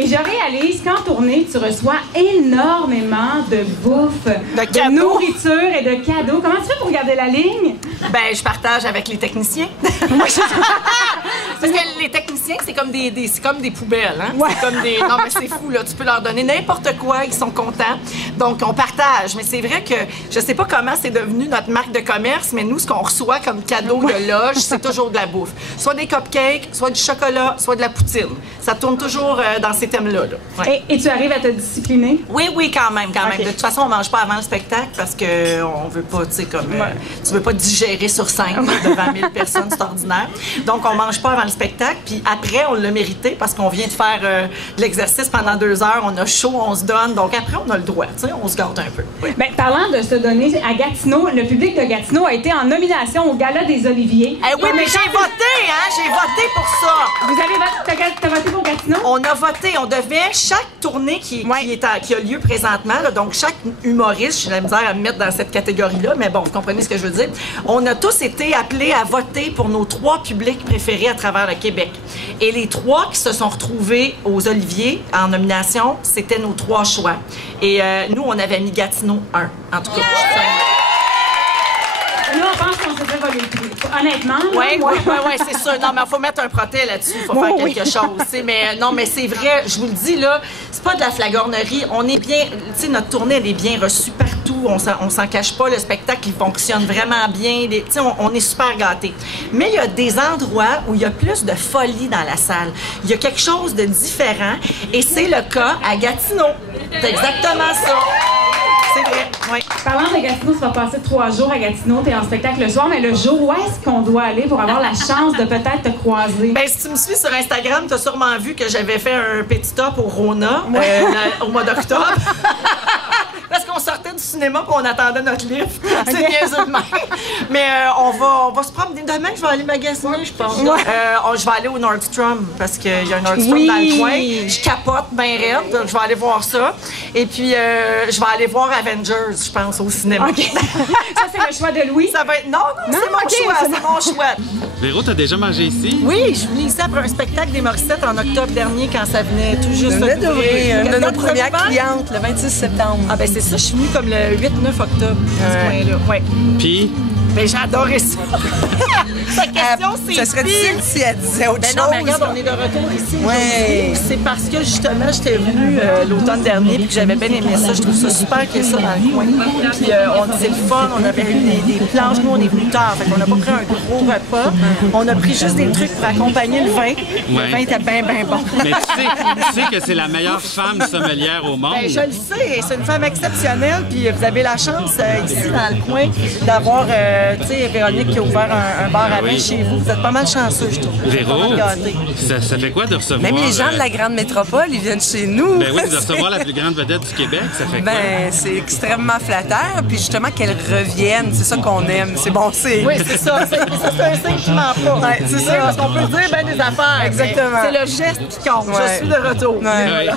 Et je réalise qu'en tournée, tu reçois énormément de bouffe, de nourriture et de cadeaux. Comment tu fais pour garder la ligne? Ben, je partage avec les techniciens. Parce que les techniciens, c'est comme des poubelles. Hein? Ouais. C'est comme des... Non, mais c'est fou, là. Tu peux leur donner n'importe quoi, ils sont contents. Donc, on partage. Mais c'est vrai que je sais pas comment c'est devenu notre marque de commerce, mais nous, ce qu'on reçoit comme cadeau de loge, c'est toujours de la bouffe. Soit des cupcakes, soit du chocolat, soit de la poutine. Ça tourne toujours dans ces thèmes-là. Là. Ouais. Et tu arrives à te discipliner? Oui, quand même. Okay. De toute façon, on mange pas avant le spectacle parce qu'on veut pas, tu sais, comme... tu veux pas digérer sur scène devant 1000 personnes, c'est ordinaire. Donc, on mange pas avant le spectacle. Puis après, on l'a mérité parce qu'on vient de faire de l'exercice pendant 2 heures. On a chaud, on se donne. Donc après, on a le droit. Tu sais, on se garde un peu. Oui. Bien, parlant de se donner à Gatineau, le public de Gatineau a été en nomination au Gala des Oliviers. Oui, mais j'ai voté, hein? J'ai voté pour ça. Vous avez t'as voté pour Gatineau? On a voté. On devait, chaque tournée qui a lieu présentement, là, donc chaque humoriste, j'ai la misère à me mettre dans cette catégorie-là, mais bon, vous comprenez ce que je veux dire. On a tous été appelés à voter pour nos 3 publics préférés à travers le Québec. Et les 3 qui se sont retrouvés aux Oliviers en nomination, c'était nos 3 choix. Et nous, on avait mis Gatineau 1. En tout cas, Là, on pense qu'on se fait voler le prix. Honnêtement, oui, c'est sûr. Non, mais il faut mettre un protège là-dessus. Il faut faire quelque chose. Mais non, mais c'est vrai, je vous le dis, là, c'est pas de la flagornerie. On est bien, tu sais, notre tournée, elle est bien reçue partout. On s'en cache pas. Le spectacle, il fonctionne vraiment bien. Tu sais, on est super gâtés. Mais il y a des endroits où il y a plus de folie dans la salle. Il y a quelque chose de différent. Et c'est le cas à Gatineau. C'est exactement ça. C'est vrai, oui. Parlant de Gatineau, tu vas passer 3 jours à Gatineau, t'es en spectacle le soir, mais le jour, où est-ce qu'on doit aller pour avoir la chance de peut-être te croiser? Ben, si tu me suis sur Instagram, tu as sûrement vu que j'avais fait un petit top au Rona au mois d'octobre. Parce qu'on sortait du cinéma et on attendait notre livre. C'est niaiseux de même. Mais on va se promener. Demain, je vais aller magasiner, je pense. Je vais aller au Nordstrom parce qu'il y a un Nordstrom dans le coin. Je capote bien raide, donc je vais aller voir ça. Et puis, je vais aller voir Avengers, je pense, au cinéma. Okay. Ça, c'est le choix de Louis? Ça va être... Non, c'est mon choix. C'est mon choix. Véro, t'as déjà mangé ici? Oui, je suis venue ici après un spectacle des Morissettes en octobre dernier quand ça venait tout juste d'ouvrir. Une de nos premières clientes, le 26 septembre. Ah ben c'est ça, je suis venue comme le 8-9 octobre à ce point-là. Ouais. Puis? Ben j'ai adoré ça. Sa question, c'est... Ça serait difficile si elle disait autre chose. Non, mais regarde, on est de retour ici aujourd'hui. Ouais. C'est parce que justement, j'étais venue l'automne dernier puis que j'avais bien aimé ça. Je trouve ça super qu'il y ait ça dans le coin. Puis c'est le fun, on avait eu des planches. Nous, on est venus tard, fait qu'on n'a pas pris un gros repas. On a pris juste des trucs pour accompagner le vin. Le vin était bien bon. Mais tu sais que c'est la meilleure femme sommelière au monde. Ben, je le sais, c'est une femme exceptionnelle. Puis vous avez la chance ici dans le coin d'avoir, tu sais, Véronique qui a ouvert un bar à vin chez vous. Vous êtes pas mal chanceux, je trouve. Véro, ça fait quoi de recevoir... Même les gens de la grande métropole, ils viennent chez nous. Ben oui, de recevoir la plus grande vedette du Québec, ça fait quoi? Ben, c'est extrêmement flatteur. Puis justement, qu'elle revienne, c'est ça qu'on aime. C'est bon signe. Oui, c'est ça. C'est un signe qui ment pas. Ouais, c'est ça. Parce qu'on peut dire ben des affaires. Exactement. C'est le geste qui compte. Je suis de retour. Ouais.